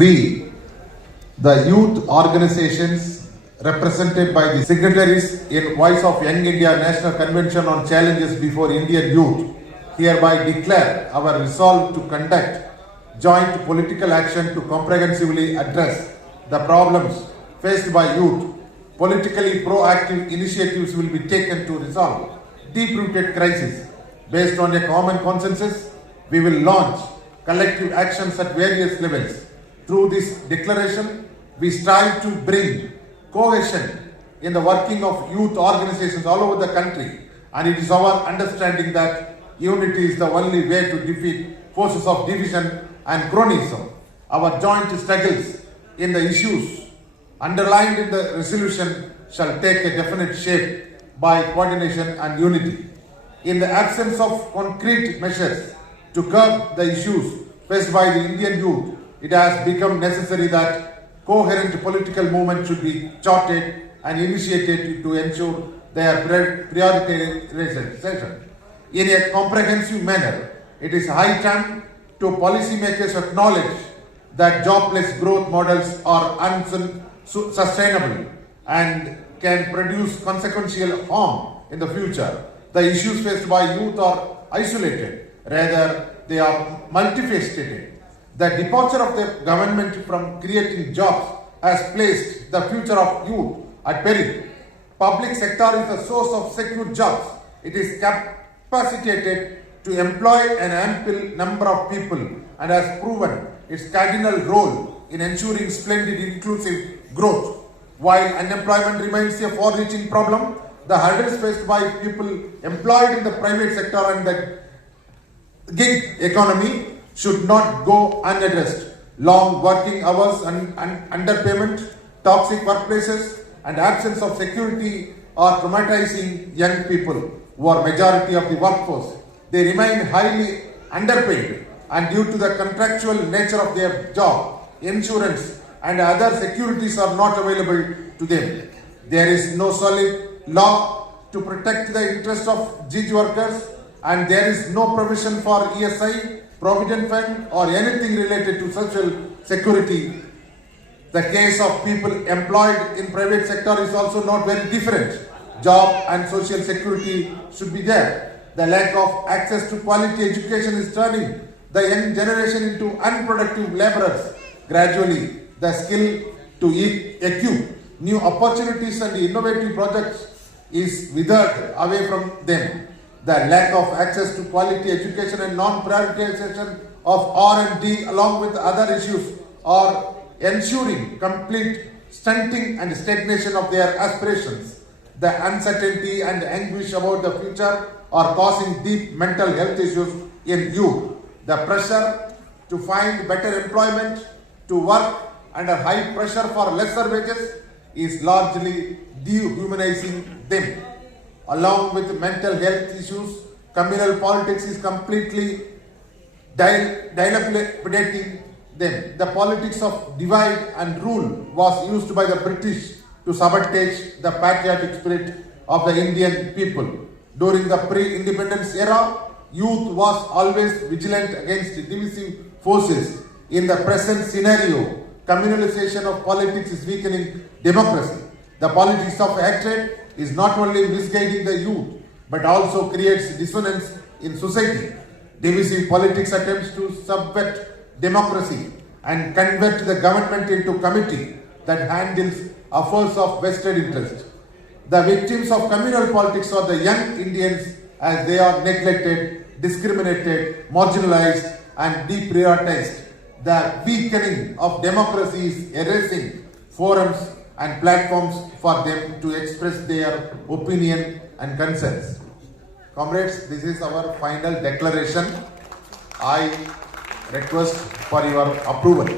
We, the youth organizations represented by the signatories in Voice of Young India National Convention on Challenges Before Indian Youth, hereby declare our resolve to conduct joint political action to comprehensively address the problems faced by youth. Politically proactive initiatives will be taken to resolve deep-rooted crises. Based on a common consensus, we will launch collective actions at various levels. Through this declaration, we strive to bring cohesion in the working of youth organizations all over the country, and it is our understanding that unity is the only way to defeat forces of division and cronyism. Our joint struggles in the issues underlined in the resolution shall take a definite shape by coordination and unity. In the absence of concrete measures to curb the issues faced by the Indian youth, it has become necessary that coherent political movement should be charted and initiated to ensure their prioritization. In a comprehensive manner, it is high time to policymakers acknowledge that jobless growth models are unsustainable and can produce consequential harm in the future. The issues faced by youth are isolated, rather they are multifaceted. The departure of the government from creating jobs has placed the future of youth at peril. Public sector is the source of secure jobs. It is capacitated to employ an ample number of people and has proven its cardinal role in ensuring splendid inclusive growth. While unemployment remains a far-reaching problem, the hurdles faced by people employed in the private sector and the gig economy should not go unaddressed. Long working hours and underpayment, toxic workplaces, and absence of security are traumatizing young people who are majority of the workforce. They remain highly underpaid, and due to the contractual nature of their job, insurance and other securities are not available to them. There is no solid law to protect the interests of gig workers, and there is no provision for ESI, Provident Fund or anything related to social security. The case of people employed in private sector is also not very different. Job and social security should be there. The lack of access to quality education is turning the young generation into unproductive laborers. Gradually, the skill to equip new opportunities and innovative projects is withered away from them. The lack of access to quality education and non-prioritization of R&D along with other issues are ensuring complete stunting and stagnation of their aspirations. The uncertainty and anguish about the future are causing deep mental health issues in youth. The pressure to find better employment, to work under high pressure for lesser wages is largely dehumanizing them. Along with mental health issues, communal politics is completely dilapidating them. The politics of divide and rule was used by the British to sabotage the patriotic spirit of the Indian people. During the pre-independence era, youth was always vigilant against divisive forces. In the present scenario, communalization of politics is weakening democracy. The politics of hatred is not only misguiding the youth, but also creates dissonance in society. Divisive politics attempts to subvert democracy and convert the government into a committee that handles affairs of vested interest. The victims of communal politics are the young Indians, as they are neglected, discriminated, marginalized and deprioritized. The weakening of democracy is erasing forums and platforms for them to express their opinion and concerns. Comrades, this is our final declaration. I request for your approval.